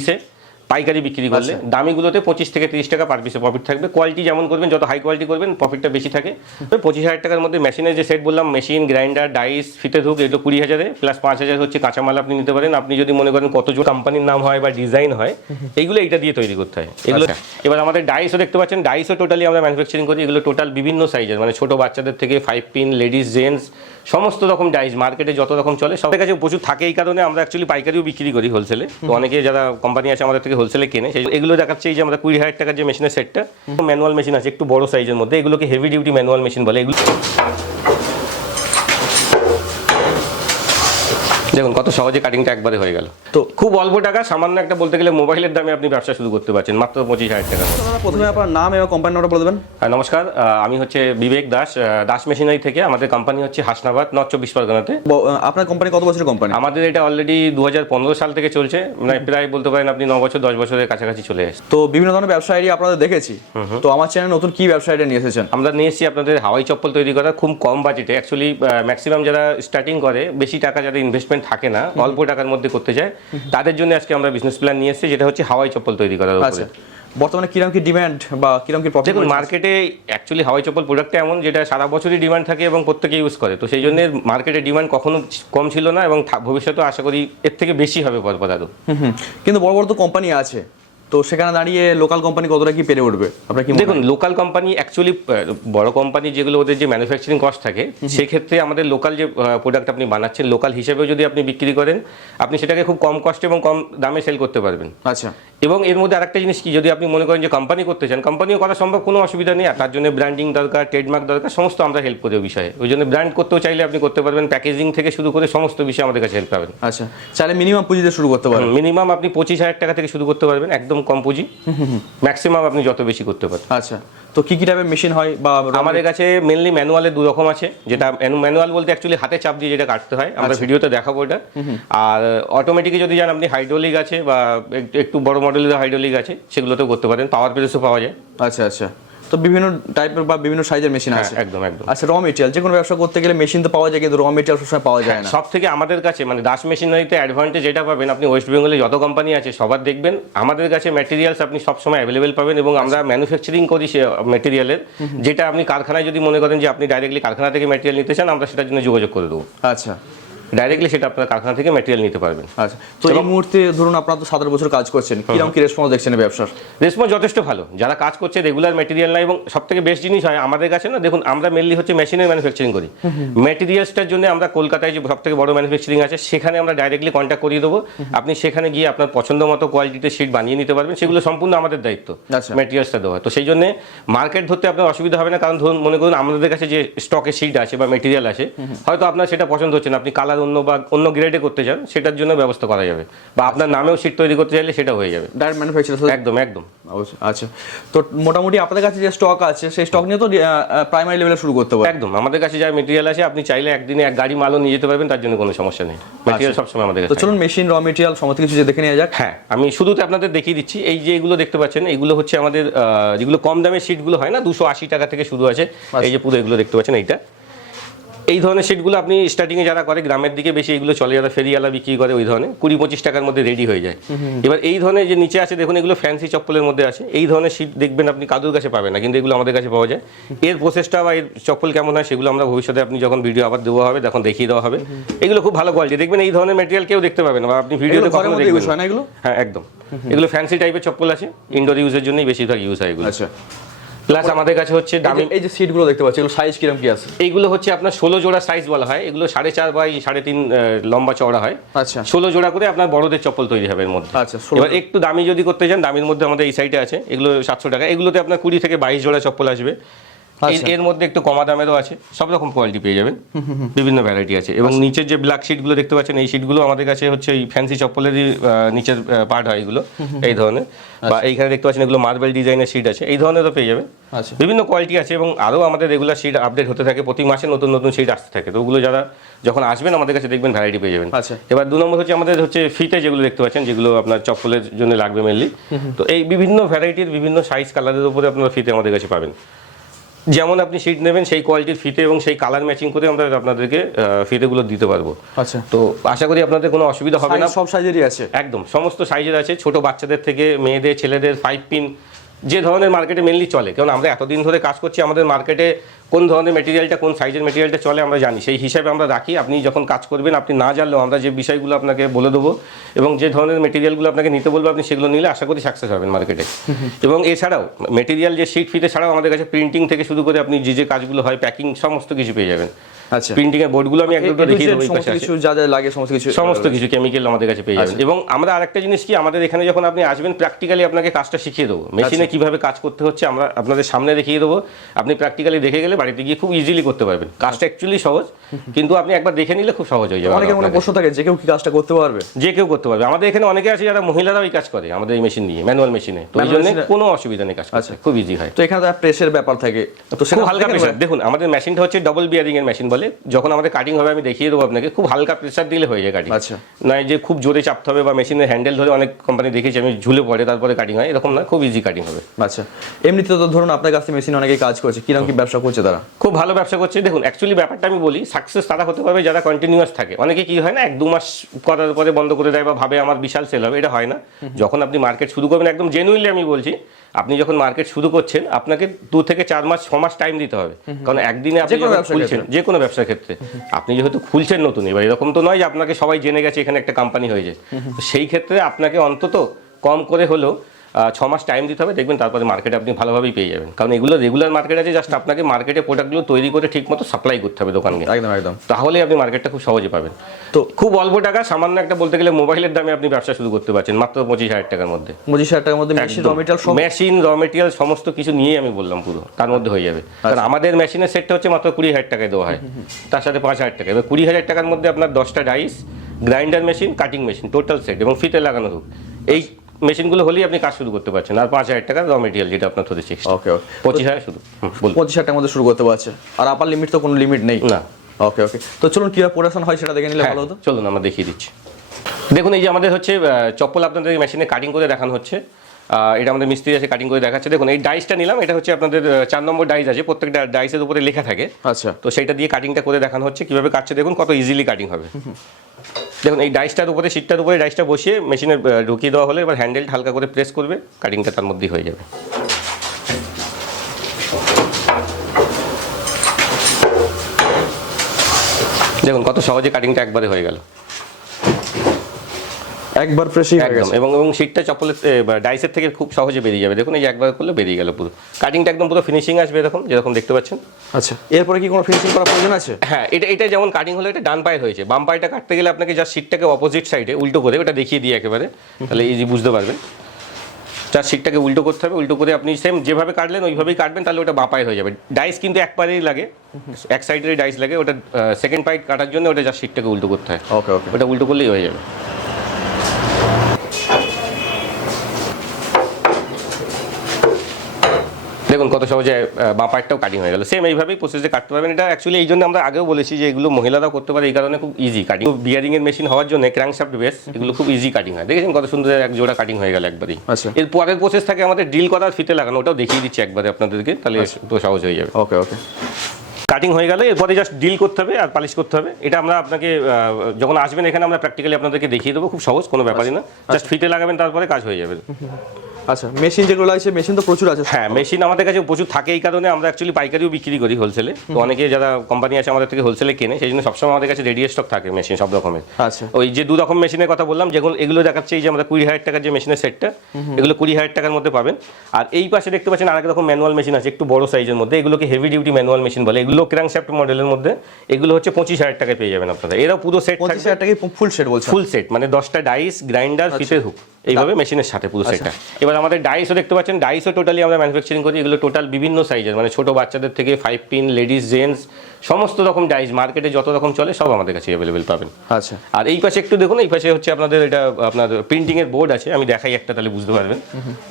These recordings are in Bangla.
পিসে পাইকারি বিক্রি করলে। দামিগুলোতে পঁচিশ থেকে তিরিশ টাকা পার পিসে প্রফিট থাকবে। কোয়ালিটি যেমন করবেন যত হাই কোয়ালিটি করবেন প্রফিটটা বেশি থাকে। পঁচিশ হাজার টাকার মধ্যে মেশিনের যে সেট বললাম মেশিন গ্রাইন্ডার ডাইস ফিতে ধুক এগুলো কুড়ি হাজারে প্লাস পাঁচ হাজার হচ্ছে কাঁচামাল আপনি নিতে পারেন। আপনি যদি মনে করেন কত কতজন কোম্পানির নাম হয় বা ডিজাইন হয় এগুলো এইটা দিয়ে তৈরি করতে হয়। এগুলো এবার আমাদের ডাইসও দেখতে পাচ্ছেন। ডাইসও টোটালি আমরা ম্যানুফ্যাকচারিং করি। এগুলো টোটাল বিভিন্ন সাইজের মানে ছোট বাচ্চাদের থেকে ফাইভ পিন লেডিস জেন্টস সমস্ত রকম ডাইস মার্কেটে যত রকম চলে সবার কাছে প্রচুর থাকে এই কারণে আমরা অ্যাকচুয়ালি পাইকারিও বিক্রি করি হোলসেলে তো অনেকে যারা কোম্পানি আছে আমাদের থেকে হোলসেলে কেনে সেই এগুলো দেখাচ্ছে এই যে আমরা কুড়ি হাজার টাকার যে মেশিনের সেটটা ম্যানুয়াল মেশিন আছে একটু বড় সাইজের মধ্যে এগুলোকে হেভি ডিউটি ম্যানুয়াল মেশিন বলে এগুলো দেখুন কত সহজে কাটিংটা একবারে হয়ে গেল। তো খুব অল্প টাকা সামান্য একটা বলতে গেলে মোবাইলের দামে আপনি ব্যবসা শুরু করতে পারছেন মাত্র পঁচিশ হাজার টাকা। প্রথমে আপনার নাম এবং কোম্পানি নামটা বলে দেবেন। হ্যাঁ, নমস্কার আমি হচ্ছে বিবেক দাস দাস মেশিনারি থেকে আমাদের কোম্পানি হচ্ছে হাসনাবাদ নর্থ চব্বিশ পরগনাতে। আপনার কোম্পানি কত বছরের কোম্পানি আমাদের এটা অলরেডি দু হাজার পনেরো সাল থেকে চলছে মানে প্রায় বলতে পারেন আপনি ন বছর দশ বছরের কাছাকাছি চলে এসেছে। তো বিভিন্ন ধরনের ব্যবসা আইডিয়া আপনাদের দেখেছি। তো আমার চ্যানেল নতুন কি ব্যবসা আইডিয়া নিয়ে এসেছেন? আমরা নিয়ে এসেছি আপনাদের হাওয়াই চপ্পল তৈরি করা খুব কম বাজেটে অ্যাকচুয়ালি ম্যাক্সিমাম যারা স্টার্টিং করে বেশি টাকা যাদের ইনভেস্টমেন্ট থাকে না অল্প টাকার মধ্যে করতে চায় তাদের জন্য আজকে আমরা বিজনেস প্ল্যান নিয়ে এসেছি যেটা হচ্ছে হাওয়াই চপ্পল তৈরি করার আচ্ছা উপরে বর্তমানে কীরকম কি ডিমান্ড বা কীরকম কি দেখুন মার্কেটে অ্যাকচুয়ালি হাওয়াই চপ্পল প্রোডাক্টটা এমন যেটা সারা বছরই ডিমান্ড থাকে এবং প্রত্যেকে ইউজ করে। তো সেই জন্য মার্কেটে ডিমান্ড কখনো কম ছিল না এবং ভবিষ্যতে আশা করি এর থেকে বেশি হবে পরপর আরও। কিন্তু বড় বড় তো কোম্পানি আছে। তো সেখানে দাঁড়িয়ে লোকাল কোম্পানি কতটা কি পেরে উঠবে? আপনার কি দেখুন লোকাল কোম্পানি অ্যাকচুয়ালি বড় কোম্পানি যেগুলো ওদের যে ম্যানুফ্যাকচারিং কস্ট থাকে সেক্ষেত্রে আমাদের লোকাল যে প্রোডাক্ট আপনি বানাচ্ছেন লোকাল হিসেবেও যদি আপনি বিক্রি করেন আপনি সেটাকে খুব কম কস্টে এবং কম দামে সেল করতে পারবেন। আচ্ছা। এবং এর মধ্যে আরেকটা জিনিস কি যদি আপনি মনে করেন যে কোম্পানি করতে চান কোম্পানিও করা সম্ভব কোনো অসুবিধা নেই। আর তার জন্য ব্র্যান্ডিং দরকার ট্রেডমার্ক দরকার সমস্ত আমরা হেল্প করি ওই বিষয়ে। ওই জন্য ব্র্যান্ড করতেও চাইলে আপনি করতে পারবেন প্যাকেজিং থেকে শুরু করে সমস্ত বিষয়ে আমাদের কাছে হেল্প পাবেন। আচ্ছা চাইলে মিনিমাম পুঁজিতে শুরু করতে পারবেন। মিনিমাম আপনি পঁচিশ হাজার টাকা থেকে শুরু করতে পারবেন একদম কম পুঁজি। ম্যাক্সিমাম আপনি যত বেশি করতে পারেন আচ্ছা তো কি কি টাইপের মেশিন হয় বা আমাদের কাছে মেনলি ম্যানুয়ালের দু রকম আছে যেটা ম্যানুয়াল বলতে অ্যাকচুয়ালি হাতে চাপ দিয়ে যেটা কাটতে হয় আমরা ভিডিওতে দেখাবো এটা। আর অটোমেটিকই যদি যান আপনি হাইড্রোলিক আছে বা একটু- একটু বড় মডেলের হাইড্রোলিক আছে সেগুলোতেও করতে পারেন পাওয়ার প্রেসও পাওয়া যায়। আচ্ছা আচ্ছা। তো বিভিন্ন টাইপের বা বিভিন্ন সাইজের মেশিন হ্যাঁ আছে। একদম একদম। আচ্ছা র মেটেরিয়াল যে কোনো ব্যবসা করতে গেলে মেশিন তো পাওয়া যায় কিন্তু র মেটেরিয়াল সবসময় পাওয়া যায় না। সব থেকে আমাদের কাছে মানে দাস মেশিনারিতে অ্যাডভান্টেজ যেটা পাবেন আপনি ওয়েস্ট বেঙ্গলে যত কোম্পানি আছে সবার দেখবেন আমাদের কাছে ম্যাটেরিয়ালস আপনি সবসময় অ্যাভেলেবেল পাবেন এবং আমরা ম্যানুফ্যাকচারিং করি সে ম্যাটেরিয়ালের যেটা আপনি কারখানায় যদি মনে করেন যে আপনি ডাইরেক্টলি কারখানা থেকে ম্যাটেরিয়াল নিতে চান আমরা সেটার জন্য যোগাযোগ করে দেবো। আচ্ছা। ডাইরেক্টলি সেটা আপনার কারখানা থেকে ম্যাটেরিয়াল নিতে পারবেন। আচ্ছা তো এই মুহূর্তে ধরুন আপনারা তো সতেরো বছর কাজ করছেন কীরকম কি রেসপন্স দেখছেন এই ব্যবসার? রেসপন্স যথেষ্ট ভালো। যারা কাজ করছে রেগুলার ম্যাটেরিয়াল না এবং সব থেকে বেস্ট জিনিস হয় আমাদের কাছে না দেখুন আমরা মেনলি হচ্ছে মেশিনের ম্যানুফ্যাকচারিং করি। ম্যাটেরিয়ালসটার জন্য আমরা কলকাতায় যে সব থেকে বড় ম্যানুফ্যাকচারিং আছে সেখানে আমরা ডাইরেক্টলি কন্ট্যাক্ট করিয়ে দেবো। আপনি সেখানে গিয়ে আপনার পছন্দ মতো কোয়ালিটিতে শিট বানিয়ে নিতে পারবেন সেগুলো সম্পূর্ণ আমাদের দায়িত্ব আচ্ছা। ম্যাটেরিয়ালসটা দেওয়া। তো সেই জন্য মার্কেট ধরতে আপনার অসুবিধা হবে না কারণ ধরুন মনে করুন আমাদের কাছে যে স্টকে শিট আছে বা মেটেরিয়াল আছে হয়তো আপনার সেটা পছন্দ হচ্ছে না আপনি কালার অন্য বা অন্য গ্রেডে করতে চান সেটার জন্য ব্যবস্থা করা যাবে। বা আপনার নামেও সিট তৈরি করতে চাইলে সেটা হয়ে যাবে। ডাইরেক্ট ম্যানুফ্যাকচার একদম একদম। অবশ্যই আচ্ছা। তো মোটামুটি আপনাদের কাছে যে স্টক আছে সেই স্টক নিয়ে তো প্রাইমারি লেভেলে শুরু করতে পারেন। একদম আমাদের কাছে যা মেটেরিয়াল আছে আপনি চাইলে একদিনে এক গাড়ি মালও নিয়ে যেতে পারবেন তার জন্য কোনো সমস্যা নেই। মেটেরিয়াল সবসময় আমাদের তো কাছে চলুন মেশিন র মেটেরিয়াল সমস্ত কিছু যে দেখে নেওয়া যাক। হ্যাঁ আমি শুধুতে আপনাদের দেখিয়ে দিচ্ছি এই যে এগুলো দেখতে পাচ্ছেন এগুলো হচ্ছে আমাদের যেগুলো কম দামের সিটগুলো হয় না দুশো আশি টাকা থেকে শুরু আছে এই যে পুরো এগুলো দেখতে পাচ্ছেন এইটা। এই ধরনের সিটগুলো আপনি স্টার্টিংয়ে যারা করে গ্রামের দিকে বেশি এগুলো চলে যারা ফেরিওয়ালা বিক্রি করে ওই ধরনের কুড়ি পঁচিশ টাকার মধ্যে রেডি হয়ে যায়। এবার এই ধরনের যে নিচে আছে দেখুন এগুলো ফ্যান্সি চপ্পলের মধ্যে আছে এই ধরনের সিট দেখবেন আপনি কাদুর কাছে পাবেন না কিন্তু এগুলো আমাদের কাছে পাওয়া যায়। এর প্রসেসটা বা এর চপ্পল কেমন হয় সেগুলো আমরা ভবিষ্যতে আপনি যখন ভিডিও আবার দেওয়া হবে তখন দেখিয়ে দেওয়া হবে। এগুলো খুব ভালো কোয়ালিটি দেখবেন এই ধরনের মেটেরিয়াল কেউ দেখতে পাবেন না বা আপনি ভিডিওতে কখনো দেখবেন হ্যাঁ একদম। এগুলো ফ্যান্সি টাইপের চপ্পল আছে ইনডোর ইউজের জন্যই বেশিরভাগ ইউজ হয় এগুলো। আচ্ছা। প্লাস আমাদের কাছে হচ্ছে এই দামি যে- এই যে সিটগুলো দেখতে পাচ্ছি এগুলো সাইজ কীরকম কি আছে? এইগুলো হচ্ছে আপনার ষোলো জোড়া সাইজ বলা হয়। এগুলো সাড়ে চার বাই সাড়ে তিন লম্বা চওড়া হয়। আচ্ছা। ষোলো জোড়া করে আপনার বড়দের চপ্পল তৈরি হবে এর মধ্যে। আচ্ছা, এবার একটু দামি যদি করতে চান দামির মধ্যে আমাদের এই সাইডে আছে। এগুলো সাতশো টাকা। এগুলোতে আপনার কুড়ি থেকে বাইশ জোড়া চপ্পল আসবে। এর- আচ্ছা। মধ্যে একটু কমা দামেরও আছে সব রকম কোয়ালিটি পেয়ে যাবেন। বিভিন্ন ভ্যারাইটি আছে। এবং নিচের যে ব্ল্যাক শিটগুলো দেখতে পাচ্ছেন এই শিটগুলো আমাদের কাছে হচ্ছে এই ফ্যান্সি চপ্পলেরই নিচের পার্ট হয় এগুলো এই ধরনের। বা এইখানে দেখতে পাচ্ছেন এগুলো মার্বেল ডিজাইনের শিট আছে এই ধরনেরও পেয়ে যাবেন। আচ্ছা। বিভিন্ন কোয়ালিটি আছে এবং আরও আমাদের রেগুলার শিট আপডেট হতে থাকে প্রতি মাসে নতুন নতুন শিট আসতে থাকে। তো ওগুলো যারা যখন আসবেন আমাদের কাছে দেখবেন ভ্যারাইটি পেয়ে যাবেন। আচ্ছা। এবার দু নম্বর হচ্ছে আমাদের হচ্ছে ফিতে যেগুলো দেখতে পাচ্ছেন যেগুলো আপনার চপ্পলের জন্য লাগবে মেনলি তো এই বিভিন্ন ভ্যারাইটির বিভিন্ন সাইজ কালারের উপরে আপনারা ফিতে আমাদের কাছে পাবেন। যেমন আপনি সিট নেবেন সেই কোয়ালিটির ফিতে এবং সেই কালার ম্যাচিং করে আমরা আপনাদেরকে ফিতেগুলো দিতে পারব। আচ্ছা। তো আশা করি আপনাদের কোনো অসুবিধা হবে না। সব সাইজেরই আছে। একদম সমস্ত সাইজের আছে। ছোট বাচ্চাদের থেকে মেয়েদের ছেলেদের ফাইভ পিন যে ধরনের মার্কেটে মেনলি চলে। কারণ আমরা এতদিন ধরে কাজ করছি, আমাদের মার্কেটে কোন ধরনের মেটেরিয়ালটা কোন সাইজের মেটেরিয়ালটা চলে আমরা জানি। সেই হিসাবে আমরা রাখি। আপনি যখন কাজ করবেন, আপনি না জানলেও আমরা যে বিষয়গুলো আপনাকে বলে দেবো এবং যে ধরনের মেটেরিয়ালগুলো আপনাকে নিতে বলব, আপনি সেগুলো নিলে আশা করি সাকসেস হবেন মার্কেটে এবং এছাড়াও মেটেরিয়াল যে শিট ফিতে ছাড়াও আমাদের কাছে প্রিন্টিং থেকে শুরু করে আপনি যে যে কাজগুলো হয় প্যাকিং সমস্ত কিছু পেয়ে যাবেন। আচ্ছা। প্রিন্টিং এর বোর্ডগুলো আমি একদম দেখিয়ে দেবো সমস্ত কিছু যা যা লাগে সমস্ত কিছু সমস্ত কিছু কেমিক্যাল আমাদের কাছে পেয়ে আচ্ছা। যাবেন এবং আমরা আরেকটা জিনিস কি আমাদের এখানে যখন আপনি আসবেন প্র্যাকটিক্যালি আপনাকে কাজটা শিখিয়ে দেবো। মেশিনে আচ্ছা। কীভাবে কাজ করতে হচ্ছে আমরা আপনাদের সামনে দেখিয়ে দেবো। আপনি প্র্যাকটিক্যালি দেখে গেলে বাড়িতে গিয়ে খুব ইজিলি করতে পারবেন। কাজটা অ্যাকচুয়ালি সহজ কিন্তু আপনি একবার দেখে নিলে খুব সহজ হয়ে যাবে অনেকের মনে প্রশ্ন থাকে যে কেউ কি কাজটা করতে পারবে? যে কেউ করতে পারবে। আমাদের এখানে অনেকে আছে যারা মহিলারাও এই কাজ করে আমাদের এই মেশিন দিয়ে ম্যানুয়াল মেশিনে তো এই জন্য কোনো অসুবিধা নেই কাজ করতে। খুব ইজি হয়। তো এখানে প্রেসের ব্যাপার থাকে। তো সেটা হালকা প্রেসার দেখুন আমাদের মেশিনটা হচ্ছে ডবল বিয়ারিং এর মেশিন বলে যখন আমাদের কাটিং হবে আমি দেখিয়ে দেবো আপনাকে। খুব হালকা প্রেসার দিলে হয়ে যায় কাটিং আচ্ছা। নয় যে খুব জোরে চাপতে হবে বা মেশিনের হ্যান্ডেল ধরে অনেক কোম্পানি দেখেছি আমি ঝুলে পড়ে তারপরে কাটিং হয় এরকম না খুব ইজি কাটিং হবে। আচ্ছা। এমনিতে তো ধরুন আপনার কাছে মেশিন অনেকে কাজ করছে কীরকম কি ব্যবসা করছে তারা? খুব ভালো ব্যবসা করছে। দেখুন অ্যাকচুয়ালি ব্যাপারটা আমি বলি সাকসেস তারা হতে পারবে যারা কন্টিনিউয়াস থাকে। অনেকে কি হয় না এক দু মাস করার পরে বন্ধ করে দেয় বা ভাবে আমার বিশাল সেল হবে এটা হয় না। যখন আপনি মার্কেট শুরু করবেন একদম জেনুইনলি আমি বলছি আপনি যখন মার্কেট শুরু করছেন আপনাকে দু থেকে চার মাস ছ মাস টাইম দিতে হবে। কারণ একদিনে আপনি খুলছেন যে কোনো ব্যবসার ক্ষেত্রে। আপনি যেহেতু খুলছেন নতুন, এবার এরকম তো নয় যে আপনাকে সবাই জেনে গেছে এখানে একটা কোম্পানি হয়েছে। তো সেই ক্ষেত্রে আপনাকে অন্তত কম করে হলেও ছ মাস টাইম দিতে হবে দেখবেন তারপরে মার্কেটে আপনি ভালোভাবেই পেয়ে যাবেন। কারণ এগুলো রেগুলার মার্কেট আছে জাস্ট আপনাকে মার্কেটে প্রোডাক্টগুলো তৈরি করে ঠিক মতো সাপ্লাই করতে হবে দোকানকে। একদম একদম। তাহলে আপনি মার্কেটটা খুব সহজে পাবেন। তো খুব অল্প টাকা সামান্য একটা বলতে গেলে মোবাইলের দামে আপনি ব্যবসা শুরু করতে পারছেন মাত্র পঁচিশ হাজার টাকার মধ্যে। পঁচিশ হাজার টাকার মধ্যে মেশিন র মেটেরিয়াল মেশিন র মেটেরিয়াল সমস্ত কিছু নিয়ে আমি বললাম পুরো তার মধ্যে হয়ে যাবে। আচ্ছা। কারণ আমাদের মেশিনের সেটটা হচ্ছে মাত্র কুড়ি হাজার টাকায় দেওয়া হয়। তার সাথে পাঁচ হাজার টাকা। এবার কুড়ি হাজার টাকার মধ্যে আপনার দশটা dice grinder machine cutting machine total set এবং ফিতে লাগানো হোক এই মেশিনগুলো হলেই আপনি কাজ শুরু করতে পারছেন। আর পাঁচ হাজার টাকার র মেটেরিয়াল যেটা আপনার ধরে সিক্স ওকে ওকে পঁচিশ হাজার শুধু। পঁচিশ হাজার টাকার মধ্যে শুরু করতে পারছে। আর আপার লিমিট তো কোনো লিমিট নেই। না। ওকে ওকে তো চলুন কীভাবে প্রোডাকশন হয় সেটা দেখে নিলে হ্যাঁ, ভালো হতো? চলুন আমরা দেখিয়ে দিচ্ছি। দেখুন এই যে আমাদের হচ্ছে চপ্পল আপনাদের মেশিনে কাটিং করে দেখানো হচ্ছে। এটা আমাদের মিস্ত্রি আছে কাটিং করে দেখাচ্ছে। দেখুন এই ডাইসটা নিলাম এটা হচ্ছে আপনাদের চার নম্বর ডাইস আছে। প্রত্যেকটা ডাইসের উপরে লেখা থাকে। আচ্ছা। তো সেইটা দিয়ে কাটিংটা করে দেখানো হচ্ছে। কীভাবে কাটছে দেখুন কত ইজিলি কাটিং হবে। দেখুন, এই ডাইসটার উপরে সিটটার উপরে ডাইসটা বসিয়ে মেশিনে ঢুকিয়ে দেওয়া হলে এবার হ্যান্ডেলটা হালকা করে প্রেস করবে কাটিংটা তার মধ্যেই হয়ে যাবে। দেখুন, কত সহজে কাটিংটা একবারে হয়ে গেল। একবার প্রেসই হয়ে একদম এবং এবং সিটটা চপ্পলের ডাইসের থেকে খুব সহজে বেরিয়ে যাবে। দেখুন এই যে একবার করলে বেরিয়ে গেল পুরো। কাটিংটা একদম পুরো ফিনিশিং আসবে এরকম যেরকম দেখতে পাচ্ছেন। আচ্ছা এরপরে কি কোনো ফিনিশিং করার প্রয়োজন আছে? হ্যাঁ এটা এটা যেমন কাটিং হলো এটা ডান পায়ে হয়েছে। বাম পায়েটা কাটতে গেলে আপনাকে জাস্ট সিটটাকে অপোজিট সাইডে উল্টো করে ওটা দেখিয়ে দিই একেবারে। তাহলে ইজি বুঝতে পারবেন। জাস্ট সিটটাকে উল্টো করতে হবে উল্টো করে আপনি সেম যেভাবে কাটলেন ওইভাবেই কাটবেন তাহলে ওটা বাঁ পায়ে হয়ে যাবে। ডাইস কিন্তু এক পায়েই লাগে। এক সাইডেরই ডাইস লাগে। ওটা সেকেন্ড পায়ে কাটার জন্য ওটা জাস্ট সিটটাকে উল্টো করতে হয়। ওকে ওকে ওটা উল্টো করলেই হয়ে যাবে। দেখুন কত সহজে বাঁ পায়েরটাও কাটিং হয়ে গেল। সেম এইভাবেই প্রসেসে কাটতে পারবেন। এটা অ্যাকচুয়ালি এই জন্য আমরা আগেও বলেছি যে এগুলো মহিলারাও করতে পারে এই কারণে খুব ইজি কাটিং বিয়ারিং এর মেশিন হওয়ার জন্য ক্র্যাঙ্কশাফট বেস এগুলো খুব ইজি কাটিং হয়। দেখেছেন কত সুন্দর এক জোড়া কাটিং হয়ে গেল একবারই। আচ্ছা। এর পরের প্রসেস থাকে আমাদের ড্রিল করার ফিতে লাগানো ওটাও দেখিয়ে দিচ্ছি একবারে আপনাদেরকে তাহলে আচ্ছা। তো সহজ হয়ে যাবে। ওকে ওকে কাটিং হয়ে গেলে এরপরে জাস্ট ডিল করতে হবে আর পালিশ করতে হবে। এটা আমরা আপনাকে যখন আসবেন এখানে আমরা প্র্যাকটিক্যালি আপনাদেরকে দেখিয়ে দেবো খুব সহজ কোনো ব্যাপারই না। জাস্ট ফিতে লাগাবেন তারপরে কাজ হয়ে যাবে। আচ্ছা মেশিন যেগুলো লাগছে মেশিন তো প্রচুর আছে। হ্যাঁ মেশিন আমাদের কাছে প্রচুর থাকে এই কারণে আমরা অ্যাকচুয়ালি পাইকারিও বিক্রি করি হোলসেলে তো অনেকে যারা কোম্পানি আছে আমাদের থেকে হোলসেলে কেনে সেই জন্য সবসময় আমাদের কাছে রেডি স্টক থাকে মেশিন সব রকমের। আচ্ছা। ওই যে দু রকম মেশিনের কথা বললাম যেগুলো এগুলো দেখাচ্ছে এই যে আমরা কুড়ি হাজার টাকার যে মেশিনের সেটটা এগুলো কুড়ি হাজার টাকার মধ্যে পাবেন। আর এই পাশে দেখতে পাচ্ছেন আরেক রকম ম্যানুয়াল মেশিন আছে একটু বড় সাইজের মধ্যে এগুলোকে হেভি ডিউটি ম্যানুয়াল মেশিন বলে। এগুলো ক্র্যাঙ্কশ্যাফট মডেলের মধ্যে এগুলো হচ্ছে পঁচিশ হাজার টাকায় পেয়ে যাবেন আপনারা। এরাও পুরো সেট পঁচিশ হাজার টাকা ফুল সেট বলছে ফুল সেট মানে দশটা ডাইস গ্রাইন্ডার ফিতের হুক এইভাবে মেশিনের সাথে পুরো সেটটা এবার আমাদের ডাইসও দেখতে পাচ্ছেন। ডাইসও টোটালি আমরা ম্যানুফ্যাকচারিং করি। এগুলো টোটাল বিভিন্ন সাইজের মানে ছোটো বাচ্চাদের থেকে ফাইভ পিন লেডিস জেন্টস সমস্ত রকম ডাইস মার্কেটে যত রকম চলে সব আমাদের কাছে অ্যাভেলেবেল পাবেন। আচ্ছা। আর এই পাশে একটু দেখুন এই পাশে হচ্ছে আপনাদের এটা আপনার প্রিন্টিং এর বোর্ড আছে আমি দেখাই একটা তাহলে বুঝতে পারবেন।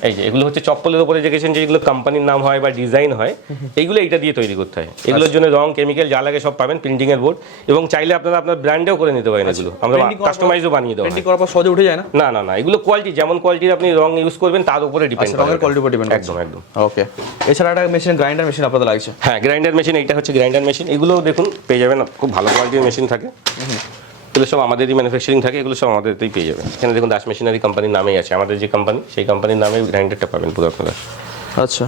এই যে এগুলো হচ্ছে চপ্পলের উপরে দেখেছেন যেগুলো কোম্পানির নাম হয় বা ডিজাইন হয় এইগুলো এইটা দিয়ে তৈরি করতে হয়। এগুলোর জন্য রং কেমিক্যাল যা লাগে সব পাবেন প্রিন্টিং এর বোর্ড এবং চাইলে আপনারা আপনার ব্র্যান্ডেও করে নিতে পারেন এগুলো। আমরা করার পর- কাস্টমাইজও বানিয়ে হয়। পেন্টিং করার পর সহজে উঠে যায় না? না না না এগুলো কোয়ালিটি যেমন কোয়ালিটির আপনি রং ইউজ করবেন তার উপরে ডিপেন্ড আচ্ছা, রঙের quality উপর ডিপেন্ড। একদম একদম। ওকে এছাড়া একটা মেশিন গ্রাইন্ডার মেশিন আপনাদের লাগছে? হ্যাঁ গ্রাইন্ডার মেশিন এটা হচ্ছে গ্রাইন্ডার মেশিন এগুলো দেখুন পেয়ে যাবেন খুব ভালো কোয়ালিটির মেশিন থাকে। এগুলো সব আমাদেরই ম্যানুফ্যাকচারিং থাকে এগুলো সব আমাদেরতেই পেয়ে যাবেন। এখানে দেখুন দাস মেশিনারি কোম্পানির নামেই আছে আমাদের যে কোম্পানি সেই কোম্পানির নামে গ্রাইন্ডারটা পাবেন পুরো আপনারা। আচ্ছা।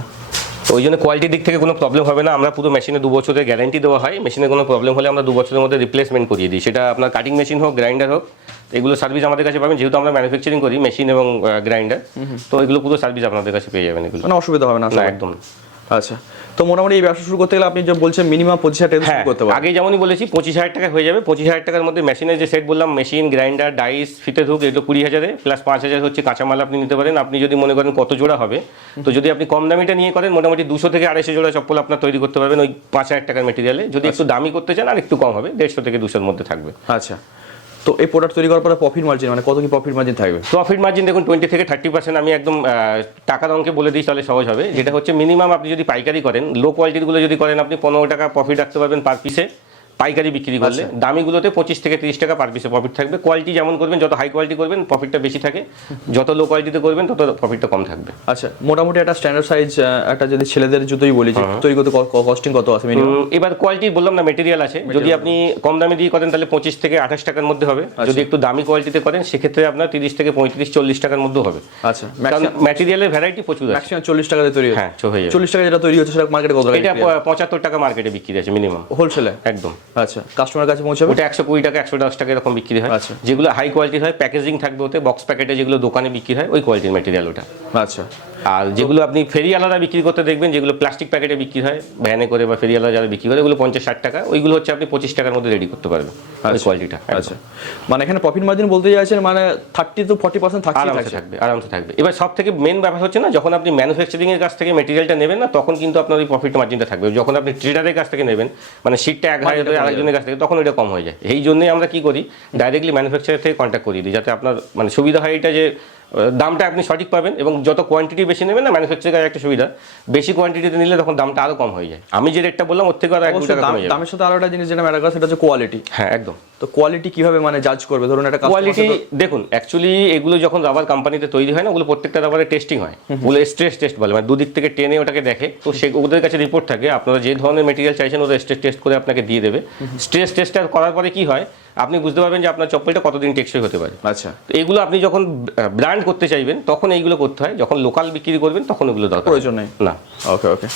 তো ওই জন্য কোয়ালিটির দিক থেকে কোনো প্রবলেম হবে না আমরা পুরো মেশিনে দু বছরের গ্যারেন্টি দেওয়া হয় মেশিনে কোনো প্রবলেম হলে আমরা দু বছরের মধ্যে রিপ্লেসমেন্ট করিয়ে দিই। সেটা আপনার কাটিং মেশিন হোক গ্রাইন্ডার হোক এগুলো সার্ভিস আমাদের কাছে পাবেন যেহেতু আমরা ম্যানুফ্যাকচারিং করি মেশিন এবং গ্রাইন্ডার তো এগুলো পুরো সার্ভিস আপনাদের কাছে পেয়ে যাবেন এগুলো। মানে অসুবিধা হবে না একদম। আচ্ছা। তো মোটামুটি এই ব্যবসা শুরু করতে গেলে আপনি যে বলছেন মিনিমাম পঁচিশ হাজার টাকা হ্যাঁ শুরু করতে পারেন আগে যেমনই বলেছি পঁচিশ হাজার টাকা হয়ে যাবে। পঁচিশ হাজার টাকার মধ্যে মেশিনের যে সেট বললাম মেশিন গ্রাইন্ডার ডাইস ফিতে ধুক এগুলো কুড়ি হাজারে প্লাস পাঁচ হাজার হচ্ছে কাঁচামাল আপনি নিতে পারেন। আপনি যদি মনে করেন কত জোড়া হবে তো যদি আপনি কম দামিটা নিয়ে করেন মোটামুটি দুশো থেকে আড়াইশো জোড়া চপ্পল আপনার তৈরি করতে পারবেন ওই পাঁচ হাজার টাকার মেটেরিয়ালে যদি একটু দামি করতে চান আর একটু কম হবে দেড়শো থেকে দুশোর মধ্যে থাকবে। আচ্ছা। তো এই প্রোডাক্ট তৈরি করার পরে প্রফিট মার্জিন মানে কত কি প্রফিট মার্জিন থাকবে? প্রফিট মার্জিন দেখুন টোয়েন্টি থেকে থার্টি পার্সেন্ট আমি একদম টাকার অঙ্কে বলে দিই, তাহলে সহজ হবে। যেটা হচ্ছে মিনিমাম আপনি যদি পাইকারি করেন লো কোয়ালিটিগুলো যদি করেন, আপনি পনেরো টাকা প্রফিট রাখতে পারবেন পার পিসে পাইকারি বিক্রি করলে দামিগুলোতে পঁচিশ থেকে তিরিশ টাকা পার পিসে প্রফিট থাকবে। কোয়ালিটি যেমন করবেন যত হাই কোয়ালিটি করবেন প্রফিটটা বেশি থাকে। যত লো কোয়ালিটিতে করবেন তত প্রফিটটা কম থাকবে। আচ্ছা মোটামুটি একটা স্ট্যান্ডার্ড সাইজ একটা যদি ছেলেদের জুতোই বলি তৈরি করতে কস্টিং কত আছে এবার কোয়ালিটি বললাম না মেটেরিয়াল আছে। যদি আপনি কম দামে দিয়ে করেন তাহলে পঁচিশ থেকে আঠাশ টাকার মধ্যে হবে। যদি একটু দামি কোয়ালিটিতে করেন সেক্ষেত্রে আপনার তিরিশ থেকে পঁয়ত্রিশ চল্লিশ টাকার মধ্যে হবে। আচ্ছা ম্যাটেরিয়ালের ভ্যারাইটি প্রচুর ম্যাক্সিমাম চল্লিশ টাকা দিয়ে তৈরি হ্যাঁ চল্লিশ টাকা যেটা তৈরি হচ্ছে সেটা মার্কেটে কত এটা পঁচাত্তর টাকা মার্কেটে বিক্রি আছে মিনিমাম হোলসেলে একদম। আচ্ছা কাস্টমার কাছে পৌঁছাবে? ওটা একশো কুড়ি টাকা একশো দশ টাকা এরকম বিক্রি হয়। আচ্ছা। যেগুলো হাই কোয়ালিটির হয় প্যাকেজিং থাকবে ওতে বক্স প্যাকেটে যেগুলো দোকানে বিক্রি হয় ওই কোয়ালিটির ম্যাটেরিয়াল ওটা। আচ্ছা। আর যেগুলো আপনি ফেরিয়ালারা বিক্রি করতে দেখবেন যেগুলো প্লাস্টিক প্যাকেটে বিক্রি হয় ভ্যানে করে বা ফেরিয়ালা যারা বিক্রি করে ওগুলো পঞ্চাশ ষাট টাকা ওইগুলো হচ্ছে আপনি পঁচিশ টাকার মধ্যে রেডি করতে পারবেন কোয়ালিটিটা আচ্ছা মানে এখানে প্রফিট মার্জিন বলতে চাইছেন মানে থার্টি টু ফর্টি পার্সেন্ট আরামসে থাকবে আরামসে থাকবে। এবার সব থেকে মেন ব্যাপার হচ্ছে না যখন আপনি ম্যানুফ্যাকচারিং এর কাছ থেকে মেটেরিয়ালটা নেবেন না তখন কিন্তু আপনার ওই প্রফিট মার্জিনটা থাকবে। যখন আপনি ট্রেডারের কাছ থেকে নেবেন মানে সিটটা এক ভাই কমে আরেকজনের কাছ থেকে তখন ওইটা কম হয়ে যায়। এই জন্যই আমরা কি করি ডাইরেক্টলি ম্যানুফ্যাকচারার থেকে কন্ট্যাক্ট করিয়ে দিই যাতে আপনার মানে সুবিধা হয় এটা যে দামটা আপনি সঠিক পাবেন এবং যত কোয়ান্টিটি বেশি নেবেন না ম্যানুফ্যাকচারের একটা সুবিধা। বেশি কোয়ান্টিটিতে নিলে তখন দামটা আরও কম হয়ে যায়। আমি যে রেটটা বললাম ওর থেকে আরও এক টাকা কমে দামের সাথে আরও একটা জিনিস যেটা ম্যাটার করে সেটা হচ্ছে কোয়ালিটি হ্যাঁ একদম। তো কোয়ালিটি কীভাবে মানে জাজ করবে? ধরুন একটা কোয়ালিটি দেখুন অ্যাকচুয়ালি এগুলো যখন রাবার কোম্পানিতে তৈরি হয় না ওগুলো প্রত্যেকটা রাবারের টেস্টিং হয়। ওগুলো স্ট্রেস টেস্ট বলে মানে দুদিক থেকে টেনে ওটাকে দেখে। তো সে ওদের কাছে রিপোর্ট থাকে আপনারা যে ধরনের মেটেরিয়াল চাইছেন ওদের স্ট্রেস টেস্ট করে আপনাকে দিয়ে দেবে। স্ট্রেস টেস্টটা করার পরে কি হয় আপনি বুঝতে পারবেন যে আপনার চপ্পলটা কতদিন টেকসই হতে পারে। আচ্ছা। তো এগুলো আপনি যখন ব্র্যান্ড করতে চাইবেন তখন এইগুলো করতে হয়। যখন লোকাল বিক্রি করবেন তখন ওগুলো দরকার প্রয়োজন নেই। না। ওকে ওকে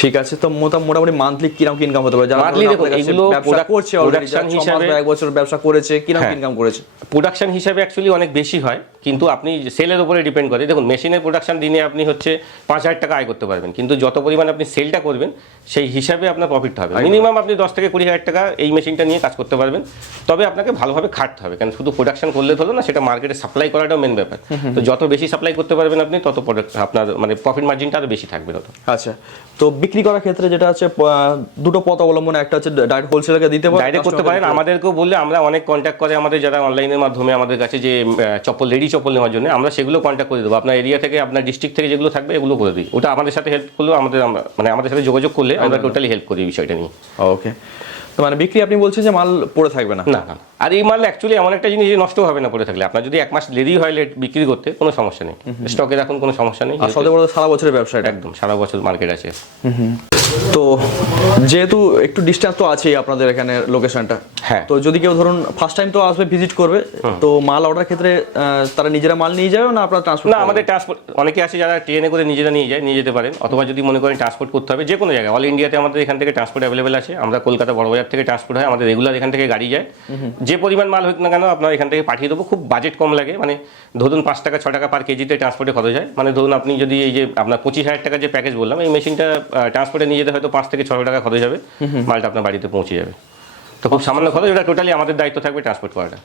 ঠিক আছে তো মোটা- মোটামুটি মান্থলি কীরকম ইনকাম হতে পারে? যারা আপনার কাছে এগুলো ব্যবসা করছে অলরেডি production হিসাবে এক বছর ব্যবসা করেছে কীরকম হ্যাঁ। ইনকাম করেছে? প্রোডাকশন হিসাবে অ্যাকচুয়ালি অনেক বেশি হয় কিন্তু আপনি সেলের উপরে ডিপেন্ড করে। দেখুন মেশিনের প্রোডাকশন দিনে আপনি হচ্ছে পাঁচ হাজার টাকা আয় করতে পারবেন কিন্তু যত পরিমাণ আপনি সেলটা করবেন সেই হিসাবে আপনার প্রফিট হবে। মিনিমাম আপনি দশ থেকে কুড়ি হাজার টাকা এই মেশিনটা নিয়ে কাজ করতে পারবেন। তবে আপনাকে ভালোভাবে খাটতে হবে কারণ শুধু প্রোডাকশন করলে হলো না সেটা মার্কেটে সাপ্লাই করাটাও মেন ব্যাপার। তো যত বেশি সাপ্লাই করতে পারবেন আপনি তত প্রোডাক্ট আপনার মানে প্রফিট মার্জিনটা আরও বেশি থাকবে তত। আচ্ছা তো বিক্রি করার ক্ষেত্রে যেটা আছে দুটো পথ অবলম্বন একটা হচ্ছে ডাইরেক্ট হোলসেলারকে দিতে পারে ডাইরেক্ট করতে পারেন। আমাদেরকেও বললে আমরা অনেক কন্ট্যাক্ট করে আমাদের যারা অনলাইনের মাধ্যমে আমাদের কাছে যে চপ্পল রেডি চপ্পল নেওয়ার জন্য আমরা সেগুলো কন্ট্যাক্ট করে দেবো। আপনার এরিয়া থেকে আপনার ডিস্ট্রিক্ট থেকে যেগুলো থাকবে এগুলো করে দিই। ওটা আমাদের সাথে হেল্প করলেও আমাদের মানে আমাদের সাথে যোগাযোগ করলে আমরা টোটালি হেল্প করি বিষয়টা নিয়ে। ওকে তো মানে বিক্রি আপনি বলছেন যে মাল পড়ে থাকবে না। না না। আর এই মাল অ্যাকচুয়ালি এমন একটা জিনিস যে নষ্ট হবে না পড়ে থাকলে। আপনার যদি এক মাস দেরি হয় লেট বিক্রি করতে কোনো সমস্যা নেই। স্টকে রাখুন কোনো সমস্যা নেই। আর সবচেয়ে বড় সারা বছরের ব্যবসা একদম সারা বছর মার্কেট আছে। তো যেহেতু একটু ডিস্টেন্স তো আছেই আপনাদের এখানে লোকেশনটা হ্যাঁ। তো যদি কেউ ধরুন ফার্স্ট টাইম তো আসবে ভিজিট করবে তো মাল অর্ডার ক্ষেত্রে তারা নিজেরা মাল নিয়ে যাবে না আপনারা ট্রান্সপোর্ট না আমাদের ট্রান্সপোর্ট অনেকে আছে যারা ট্রেনে করে নিজেরা নিয়ে যায় নিয়ে যেতে পারেন। অথবা যদি মনে করেন ট্রান্সপোর্ট করতে হবে যে কোনো জায়গায় অল ইন্ডিয়াতে আমাদের এখান থেকে ট্রান্সপোর্ট অ্যাভেলেবেল আছে। আমরা কলকাতা বড়বাজার থেকে ট্রান্সপোর্ট হয় আমাদের রেগুলার এখান থেকে গাড়ি যায়। যে পরিমাণ মাল হোক না কেন আপনার এখান থেকে পাঠিয়ে দেবো। খুব বাজেট কম লাগে মানে ধরুন পাঁচ টাকা ছ টাকা পার কেজিতে ট্রান্সপোর্টে খরচ হয়। মানে ধরুন আপনি যদি এই যে আপনার পঁচিশ হাজার টাকার যে প্যাকেজ বললাম এই মেশিনটা ট্রান্সপোর্টে নিয়ে যেতে হয়তো পাঁচ থেকে ছশো টাকা খরচ হবে। মালটা আপনার বাড়িতে পৌঁছে যাবে। তো খুব সামান্য খরচ ওটা টোটালি আমাদের দায়িত্ব থাকবে ট্রান্সপোর্ট করাটা।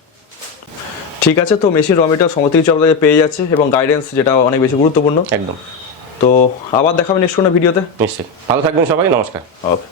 ঠিক আছে তো মেশিন র মেটেরিয়াল সমস্ত কিছু আপনাদের পেয়ে যাচ্ছে এবং গাইডেন্স যেটা অনেক বেশি গুরুত্বপূর্ণ। একদম। তো আবার দেখাবেন নেক্সট কোনো ভিডিওতে নিশ্চয়ই। ভালো থাকবেন সবাই নমস্কার। ওকে।